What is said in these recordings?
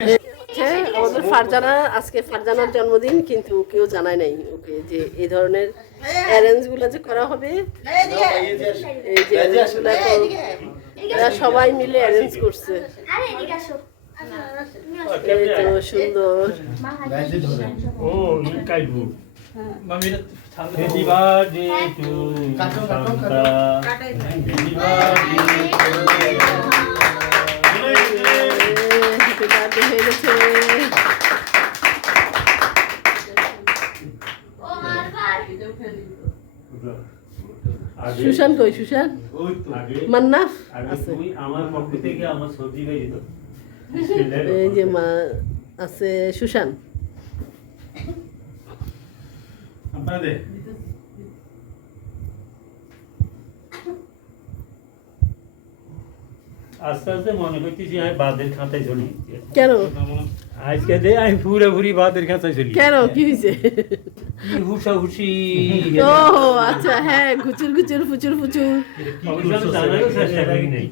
আমাদের ফারজানা আজকে ফারজানার জন্মদিন, কিন্তু কেউ জানায় নাই ওকে যে এই ধরনের অ্যারেঞ্জ গুলো যে করা হবে। এই যে এরা সবাই মিলে অ্যারেঞ্জ করছে। এই তো সুন্দর। Happy birthday to Santa. Happy birthday to সুশান কই? সুশান মান্নাফ আছে। আমার পক্ষ থেকে আমার সবজি গাই দিত। এই যে মা আছে সুশান। আপনাদের আস্তে আস্তে মনে করতেছি আমি বাদের খাতায় চলি। কেন আজকে যে আমি পুরোপুরি বাদের খাতায় চলি। কেন কি হয়েছে? হুসাহুসি ও আচ্ছা, হ্যাঁ, ঘুচুর ঘুচুর ফুচুর ফুচুর। জানারও চেষ্টা করি নাই।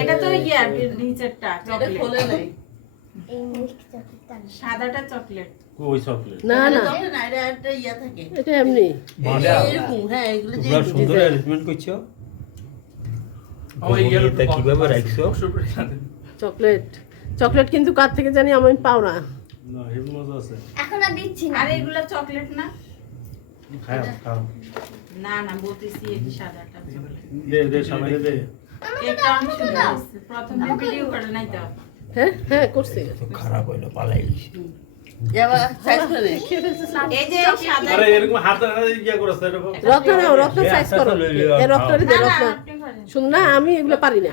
এটা তো ইয়া নিচেরটা চকলেট খোলে নাই, সাদাটা চকলেট। কই চকলেট? না না, এটা একটা ইয়া থাকে, এটা এমনি। এরকম। হ্যাঁ, এগুলো যে তোমরা সুন্দর অ্যারেঞ্জমেন্ট করছো। এটা কিভাবে রাখছো? চকলেট চকলেট কিন্তু কার থেকে জানি আমি পাও না। না, হেভি মজা আছে। এখন আর দিচ্ছি না। আরে এগুলো চকলেট না? খাও খাও। না না, বলতেছি এই সাদাটা চকলেট। দে দে সবাই দে। এটা অনেক সুন্দর হয়েছে। প্রথমে ভিডিও করে নাই তো। হ্যাঁ হ্যাঁ করছি। খারাপ হইলো পালাই গেছি। এবার সাইজ করে এই যে সাদা। আরে এরকম হাতে হাতে ইয়া করছ এরকম। রত্না নাও, রত্না সাইজ করো। এ রত্নারে দে, না না, রত্না। আপনি করেন। শুন না, আমি এগুলো পারি না।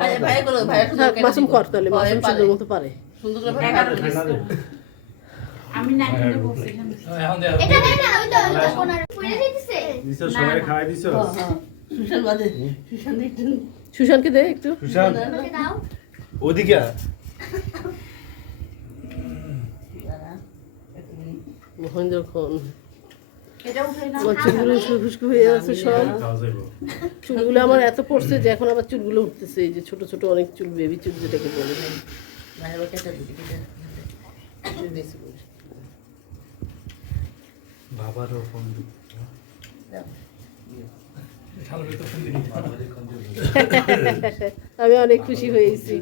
ভাই ভাই গুলো ভাই থাক, মাসুম কর তাহলে। মাসুম সুন্দর মতো পারে। সুন্দর করে 11 পিস করে। আমি 9 বলছিলাম। এটা নেই না, ওই তো কোনার পুড়ে দিতেছে। নিছো সবাই খাওয়াই দিছো? সুশান বাদে সুশান দিতেন। সুশানকে দে একটু। সুশান আমাকে দাও। ওদিকে মহেন্দ্র খন এটা উঠাই না। আমার চুলগুলো ফুসফুসকে হয়ে আছে সব। খাওয়া যাবে। চুলগুলো আমার এত পড়ছে যে এখন আবার চুলগুলো উঠতেছে। এই যে ছোট ছোট অনেক চুল, বেবি চুল যেটাকে বলে। ভাই ওকে একটা দিতে বাবারও ফোন আমি অনেক খুশি হয়েছি।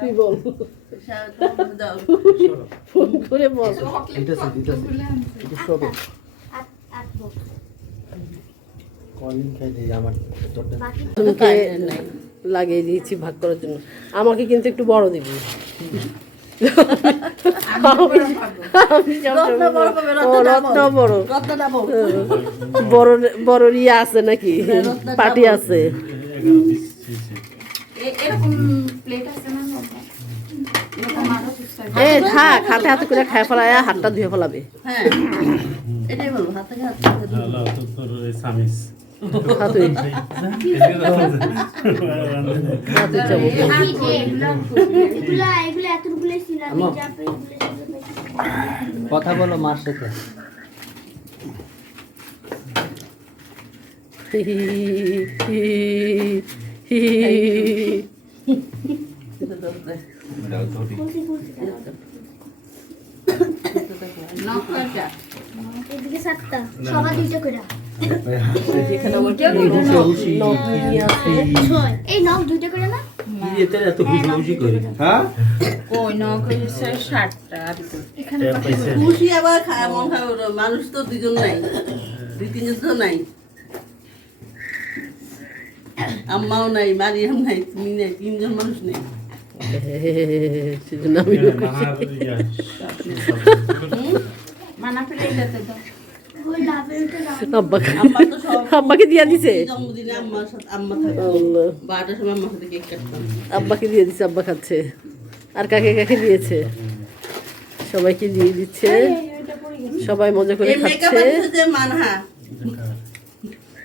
তুই বল, দাও। ফোন করে বল। আটবো। তোমাকে লাগিয়ে দিয়েছি ভাগ করার জন্য। আমাকে কিন্তু একটু বড় দিবি। আমি রত্ন বড় রত্নটা বল। বড় বড় ইয়ে আছে নাকি? পার্টি আছে। এরকম প্লেট আছে না? এরকম আরো সুস্বাদু। এ থাক, হাতে হাতে করে খায় ফেলায় হাতটা ধুয়ে ফেলাবে। হ্যাঁ, এটাই বলবো, হাত থেকে হাত। হ্যালো তোর সামিস হাতে হাতে চাবো। এগুলা এতগুলো ছিল, আমি যা পেয়ে কথা বলো মার সাথে। এদিকে 7টা, সবার 2টা করে। যেখানে আমার নখ নিয়ে আছে। 6, এই নখ 2টা করে না? এতে এত খুশি করি হ্যাঁ কই না কইছে 60টা আর তো। এখানে খুশি আবার খায় মন খায়। মানুষ তো দুজন নাই, 2-3 জন নাই। আম্মাও নাই, মারিয়াম নাই, তুমি নাই, 3 জন মানুষ নেই। সেজন্য আমি মানা ফেলে দিতে দাও। ওই লাভেরটা দাও। আম্মা তো সব আব্বাকে দিয়ে দিছে। জন্মদিনে আম্মার সাথে আম্মা থাকে। আল্লাহ, 12টার সময় আম্মার সাথে কেক কাটতাম। আব্বাকে দিয়ে দিছে, আব্বা খাচ্ছে। আর কাকে কাকে দিয়েছে? সবাইকে দিয়ে দিচ্ছে, সবাই মজা করে এই মেকআপ খাচ্ছে। আছে যে মানহা,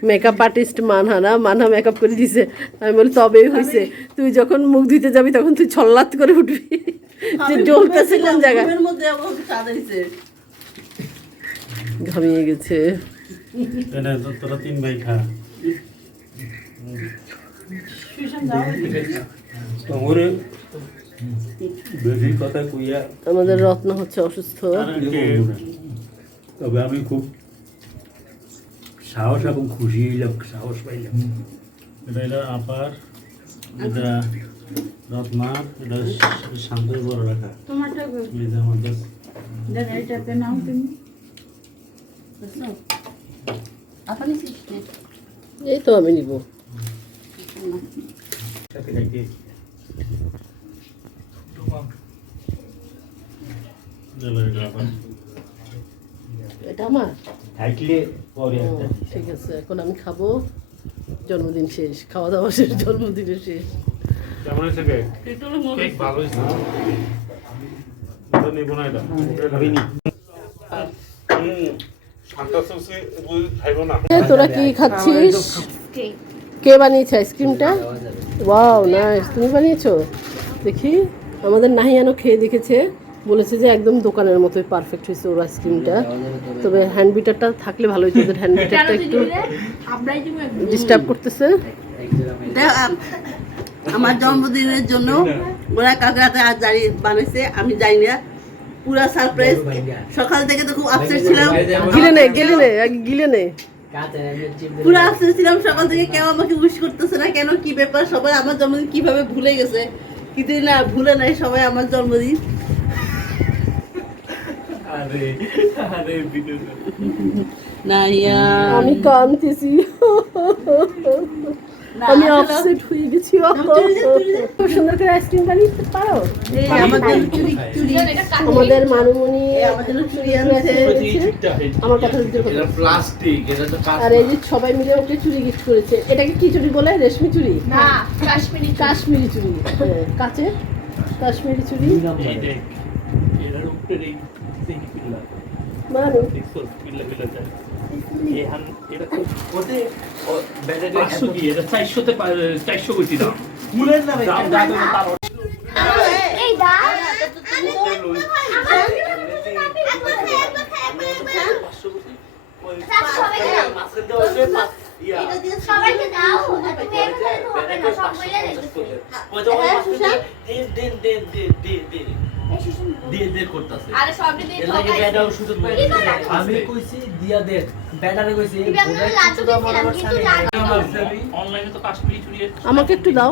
মেকআপ আর্টিস্ট মানহা না? মানহা মেকআপ করে দিছে। আমি বলি তবেই হয়েছে। তুই যখন মুখ ধুইতে যাবি তখন তুই ছল্লাত করে উঠবি যে জ্বলতেছে কোন জায়গায়। ঘুমের মধ্যে আবার সাজাইছে। ঘামিয়ে গেছে। তোরা 3 ভাই খা। তোমারে বেশি কথা কইয়া আমাদের রত্ন হচ্ছে অসুস্থ। তবে আমি খুব সাহস এবং খুশি হইলাম, সাহস পাইলাম। এটা এটা আপার, এটা রত্নার, এটা শান্তর বড় রাখা। তোমারটা এটা আমার কাছে দেন এইটাতে নাও তুমি। আপনি সিস্টে এই তো আমি নিব। সাথে খাইতে এটা আমার। খাইলে পরে ও, একটা ঠিক আছে, এখন আমি খাবো। জন্মদিন শেষ, খাওয়া দাওয়া শেষ, জন্মদিনের শেষ। কেমন হয়েছে কেক? কেক ভালো হয়েছে। এটা নিব না, এটা খাবিনি। শান্তা সসে বই খাইবো না। তোরা কি খাচ্ছিস? কে বানিয়েছে আইসক্রিমটা? ওয়াও নাইস, তুমি বানিয়েছো? দেখি, আমাদের নাহিয়ানও খেয়ে দেখেছে, বলেছে যে একদম দোকানের মতোই পারফেক্ট হয়েছে ওর আইসক্রিমটা। তবে হ্যান্ড বিটারটা থাকলে ভালো হতো, ওদের হ্যান্ড বিটারটা একটু ডিস্টার্ব করতেছে। আমার জন্মদিনের জন্য ওরা কালকে রাতে আজ বানাইছে, আমি যাই না, পুরা সারপ্রাইজ। সকাল থেকে তো খুব আপসেট ছিলাম, গিলে নে, আগে গিলে নে। পুরা আপসেট ছিলাম সকাল থেকে, কেউ আমাকে উইশ করতেছে না কেন, কি ব্যাপার, সবাই আমার জন্মদিন কিভাবে ভুলে গেছে। কিন্তু না, ভুলে নাই সবাই আমার জন্মদিন। আরে আরে ভিডিও না ইয়া আমি কাঁদতেছি, আমি আপসেট হয়ে গেছি। খুব সুন্দর করে আইসক্রিম বানিয়ে পারো? এই আমার জন্য চুরি চুরি আমাদের মানুমনি আমার জন্য চুরি আনছে। আমার কথা দিতে কথা। প্লাস্টিক, এটা তো আর এই যে সবাই মিলে ওকে চুড়ি গিফট করেছে। এটাকে কি চুড়ি বলে? রেশমি চুড়ি? না, কাশ্মীরি কাশ্মীরি চুড়ি, হ্যাঁ, কাচের কাশ্মীরি চুড়ি। এর উপরে এই পিল্লা মানে দেখছো পিল্লা যায় এখান এটা তো ওতে ব্যাটারি 500 দিয়ে, এটা 400 তে 400 কইছি দাম। মুলের নামে দাম দাম তার এই দা সবাইকে দাও, তুমি এভাবে হবে না, সব মিলে দেখতেছে। আরে সবই দিয়ে আমি কইছি দিয়া দে, ব্যাটারি কইছি আমি লাচু দিছিলাম কিন্তু জানি অনলাইনে তো কাশ্মীরি চুড়ি আমাকে একটু দাও।